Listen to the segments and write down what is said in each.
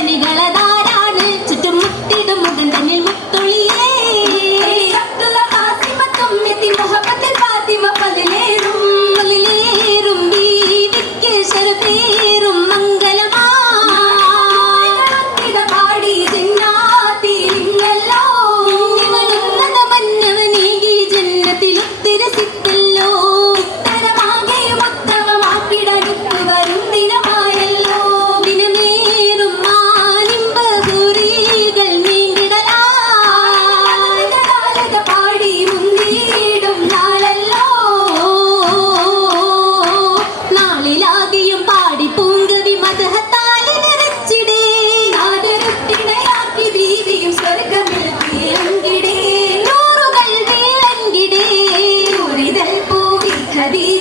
ಕಾಣಿಗಳದ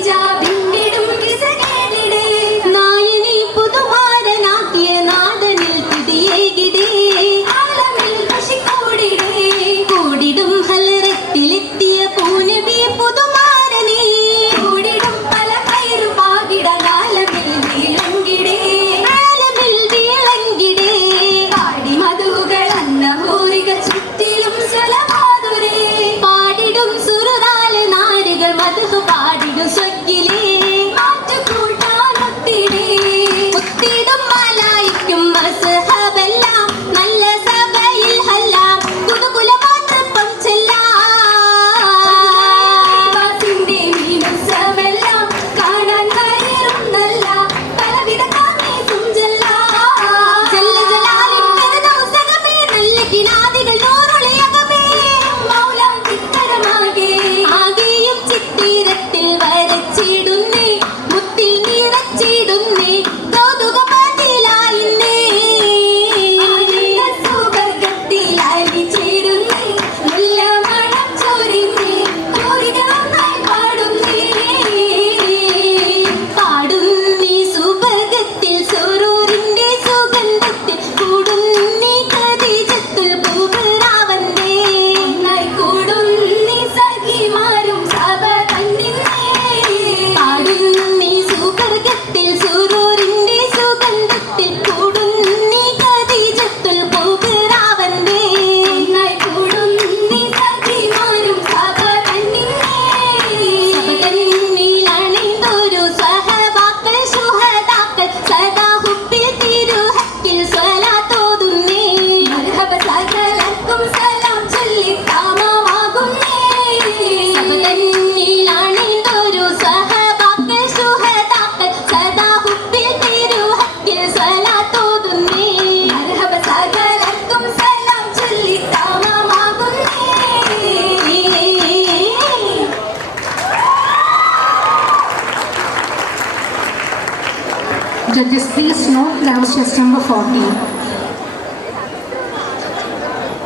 যাবে 好